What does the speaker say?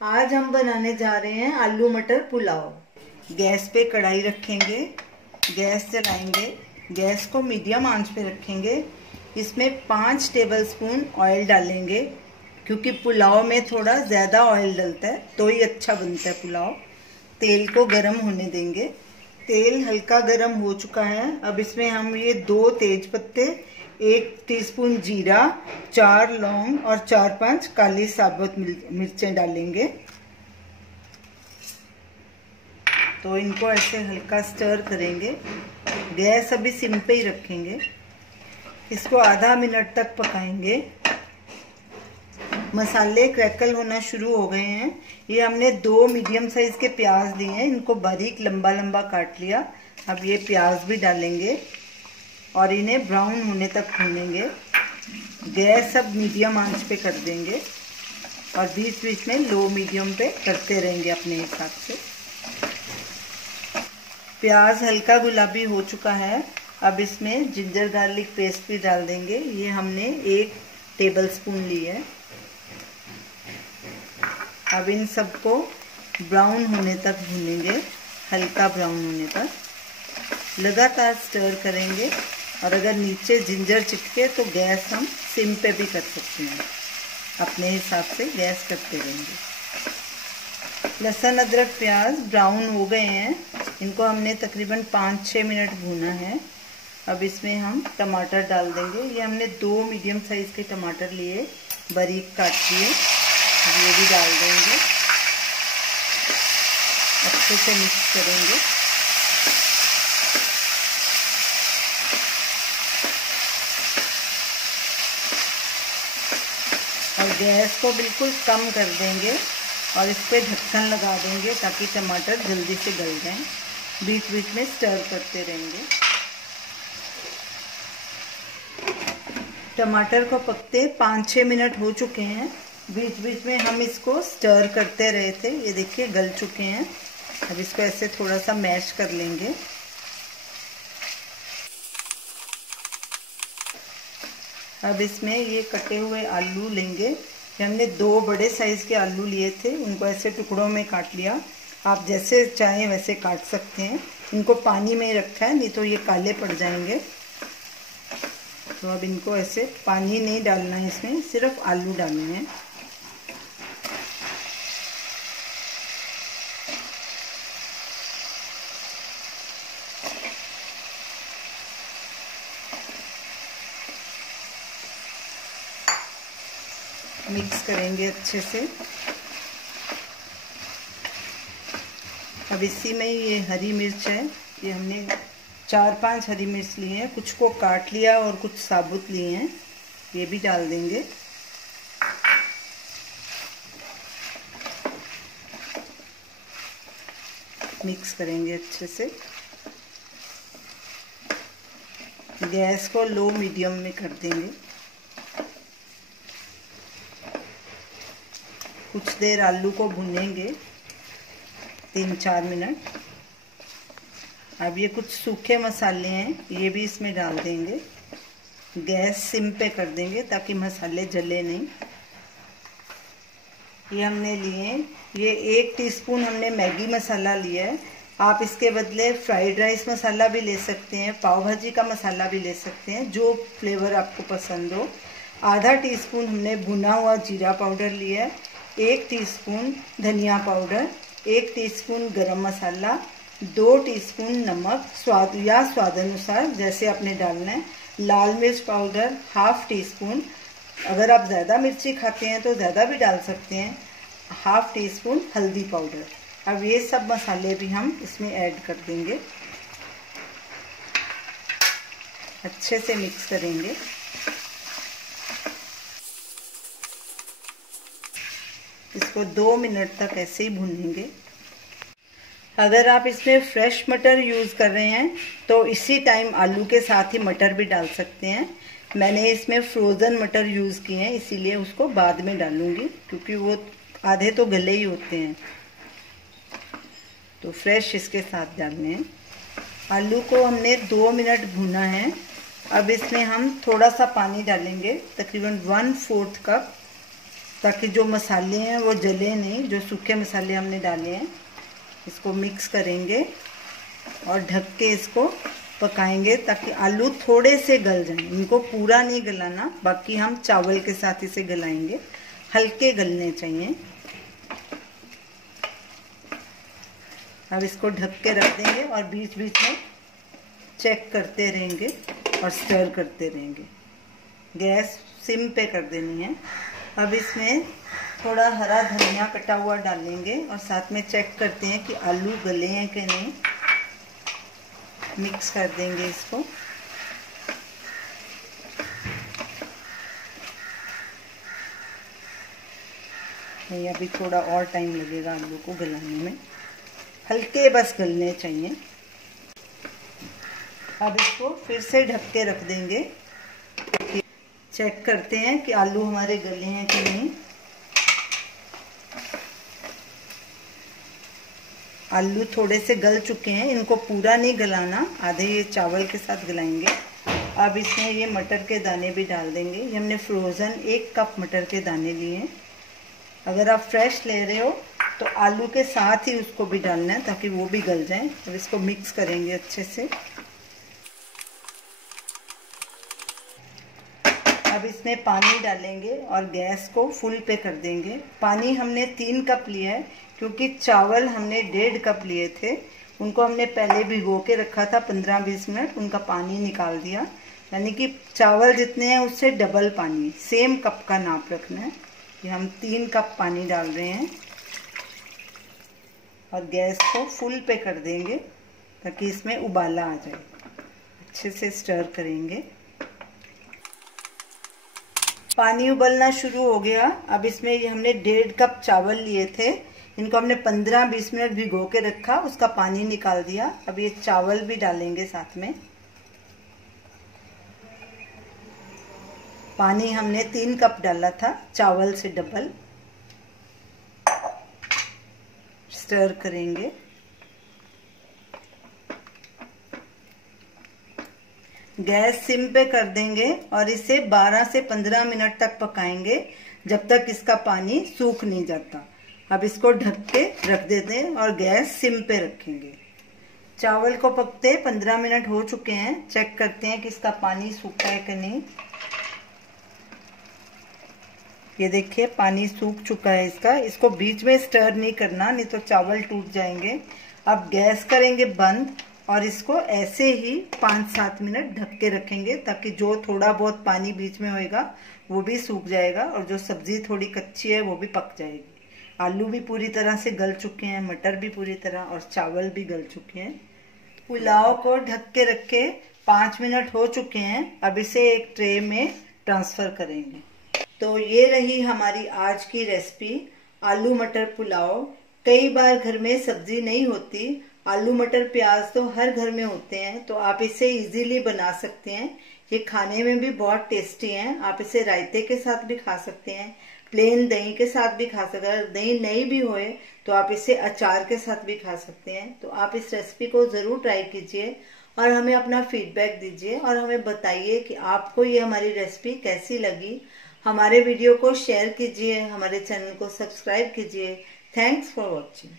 आज हम बनाने जा रहे हैं आलू मटर पुलाव। गैस पे कढ़ाई रखेंगे, गैस जलाएंगे, गैस को मीडियम आंच पे रखेंगे। इसमें 5 टेबलस्पून ऑयल डालेंगे क्योंकि पुलाव में थोड़ा ज़्यादा ऑयल डलता है तो ही अच्छा बनता है पुलाव। तेल को गरम होने देंगे। तेल हल्का गरम हो चुका है। अब इसमें हम ये 2 तेज पत्ते, 1 टीस्पून जीरा, 4 लौंग और 4-5 काली साबुत मिर्चें डालेंगे। तो इनको ऐसे हल्का स्टर करेंगे। गैस अभी सिम पे ही रखेंगे। इसको आधा मिनट तक पकाएंगे। मसाले क्रैकल होना शुरू हो गए हैं। ये हमने 2 मीडियम साइज के प्याज लिए हैं, इनको बारीक लंबा लंबा काट लिया। अब ये प्याज भी डालेंगे और इन्हें ब्राउन होने तक भूनेंगे। गैस अब मीडियम आंच पे कर देंगे और बीच बीच में लो मीडियम पे करते रहेंगे अपने हिसाब से। प्याज हल्का गुलाबी हो चुका है। अब इसमें जिंजर गार्लिक पेस्ट भी डाल देंगे। ये हमने 1 टेबलस्पून ली है। अब इन सबको ब्राउन होने तक भूनेंगे, हल्का ब्राउन होने तक। लगातार स्टर करेंगे और अगर नीचे जिंजर चिपके तो गैस हम सिम पे भी कर सकते हैं। अपने हिसाब से गैस करते रहेंगे। लहसुन अदरक प्याज ब्राउन हो गए हैं। इनको हमने तकरीबन 5-6 मिनट भूना है। अब इसमें हम टमाटर डाल देंगे। ये हमने 2 मीडियम साइज के टमाटर लिए, बारीक काट लिए। ये भी डाल देंगे। अच्छे से मिक्स करेंगे। और गैस को बिल्कुल कम कर देंगे और इस पर ढक्कन लगा देंगे ताकि टमाटर जल्दी से गल जाएं। बीच बीच में स्टर करते रहेंगे। टमाटर को पकते 5-6 मिनट हो चुके हैं। बीच बीच में हम इसको स्टर करते रहे थे। ये देखिए गल चुके हैं। अब इसको ऐसे थोड़ा सा मैश कर लेंगे। अब इसमें ये कटे हुए आलू लेंगे। हमने 2 बड़े साइज के आलू लिए थे, उनको ऐसे टुकड़ों में काट लिया। आप जैसे चाहें वैसे काट सकते हैं। इनको पानी में ही रखा है, नहीं तो ये काले पड़ जाएंगे। तो अब इनको ऐसे पानी नहीं डालना है, इसमें सिर्फ आलू डालने हैं। मिक्स करेंगे अच्छे से। अब इसी में ये हरी मिर्च है, ये हमने 4-5 हरी मिर्च लिए हैं। कुछ को काट लिया और कुछ साबुत लिए हैं, ये भी डाल देंगे। मिक्स करेंगे अच्छे से। गैस को लो मीडियम में कर देंगे। कुछ देर आलू को भूनेंगे, 3-4 मिनट। अब ये कुछ सूखे मसाले हैं, ये भी इसमें डाल देंगे। गैस सिम पे कर देंगे ताकि मसाले जले नहीं। ये हमने लिए, ये 1 टीस्पून हमने मैगी मसाला लिया है। आप इसके बदले फ्राइड राइस मसाला भी ले सकते हैं, पाव भाजी का मसाला भी ले सकते हैं, जो फ्लेवर आपको पसंद हो। आधा टीस्पून हमने भुना हुआ जीरा पाउडर लिया है। 1 टीस्पून धनिया पाउडर, 1 टीस्पून गरम मसाला, 2 टीस्पून नमक स्वाद या स्वादानुसार जैसे आपने डालना है। लाल मिर्च पाउडर 1/2 टीस्पून। अगर आप ज़्यादा मिर्ची खाते हैं तो ज़्यादा भी डाल सकते हैं। 1/2 टीस्पून हल्दी पाउडर। अब ये सब मसाले भी हम इसमें ऐड कर देंगे। अच्छे से मिक्स करेंगे। इसको 2 मिनट तक ऐसे ही भूनेंगे। अगर आप इसमें फ्रेश मटर यूज़ कर रहे हैं तो इसी टाइम आलू के साथ ही मटर भी डाल सकते हैं। मैंने इसमें फ्रोज़न मटर यूज़ किए हैं, इसीलिए उसको बाद में डालूंगी क्योंकि वो आधे तो गले ही होते हैं, तो फ्रेश इसके साथ डालने हैं। आलू को हमने 2 मिनट भूना है। अब इसमें हम थोड़ा सा पानी डालेंगे, तकरीबन 1/4 कप। ताकि जो मसाले हैं वो जले नहीं। जो सूखे मसाले हमने डाले हैं इसको मिक्स करेंगे और ढक के इसको पकाएंगे ताकि आलू थोड़े से गल जाएं। इनको पूरा नहीं गलाना, बाकी हम चावल के साथ इसे गलाएंगे, हल्के गलने चाहिए। अब इसको ढक के रख देंगे और बीच बीच में चेक करते रहेंगे और स्टर करते रहेंगे। गैस सिम पे कर देनी है। अब इसमें थोड़ा हरा धनिया कटा हुआ डालेंगे और साथ में चेक करते हैं कि आलू गले हैं कि नहीं। मिक्स कर देंगे इसको। नहीं, अभी थोड़ा और टाइम लगेगा आलू को गलाने में, हल्के बस गलने चाहिए। अब इसको फिर से ढक के रख देंगे। चेक करते हैं कि आलू हमारे गले हैं कि नहीं। आलू थोड़े से गल चुके हैं, इनको पूरा नहीं गलाना, आधे ये चावल के साथ गलाएंगे। अब इसमें ये मटर के दाने भी डाल देंगे। ये हमने फ्रोज़न 1 कप मटर के दाने लिए हैं। अगर आप फ्रेश ले रहे हो तो आलू के साथ ही उसको भी डालना है ताकि वो भी गल जाए। अब इसको मिक्स करेंगे अच्छे से। अब इसमें पानी डालेंगे और गैस को फुल पे कर देंगे। पानी हमने 3 कप लिया है क्योंकि चावल हमने 1.5 कप लिए थे। उनको हमने पहले भिगो के रखा था 15-20 मिनट, उनका पानी निकाल दिया। यानी कि चावल जितने हैं उससे डबल पानी, सेम कप का नाप रखना है। ये हम 3 कप पानी डाल रहे हैं और गैस को फुल पे कर देंगे ताकि इसमें उबाला आ जाए। अच्छे से स्टर करेंगे। पानी उबलना शुरू हो गया। अब इसमें ये हमने 1.5 कप चावल लिए थे, इनको हमने 15-20 मिनट भिगो के रखा, उसका पानी निकाल दिया। अब ये चावल भी डालेंगे साथ में। पानी हमने 3 कप डाला था, चावल से डबल। स्टर करेंगे। गैस सिम पे कर देंगे और इसे 12 से 15 मिनट तक पकाएंगे जब तक इसका पानी सूख नहीं जाता। अब इसको ढक के रख देते हैं और गैस सिम पे रखेंगे। चावल को पकते 15 मिनट हो चुके हैं। चेक करते हैं कि इसका पानी सूखा है कि नहीं। ये देखिए पानी सूख चुका है इसका। इसको बीच में स्टर नहीं करना, नहीं तो चावल टूट जाएंगे। अब गैस करेंगे बंद और इसको ऐसे ही 5-7 मिनट ढक के रखेंगे ताकि जो थोड़ा बहुत पानी बीच में होएगा वो भी सूख जाएगा और जो सब्जी थोड़ी कच्ची है वो भी पक जाएगी। आलू भी पूरी तरह से गल चुके हैं, मटर भी पूरी तरह, और चावल भी गल चुके हैं। पुलाव को ढक के रखे 5 मिनट हो चुके हैं। अब इसे एक ट्रे में ट्रांसफर करेंगे। तो ये रही हमारी आज की रेसिपी, आलू मटर पुलाव। कई बार घर में सब्जी नहीं होती, आलू मटर प्याज तो हर घर में होते हैं, तो आप इसे इजीली बना सकते हैं। ये खाने में भी बहुत टेस्टी हैं। आप इसे रायते के साथ भी खा सकते हैं, प्लेन दही के साथ भी खा सकते हैं। अगर दही नहीं भी होए तो आप इसे अचार के साथ भी खा सकते हैं। तो आप इस रेसिपी को जरूर ट्राई कीजिए और हमें अपना फीडबैक दीजिए और हमें बताइए कि आपको ये हमारी रेसिपी कैसी लगी। हमारे वीडियो को शेयर कीजिए, हमारे चैनल को सब्सक्राइब कीजिए। Thanks for watching.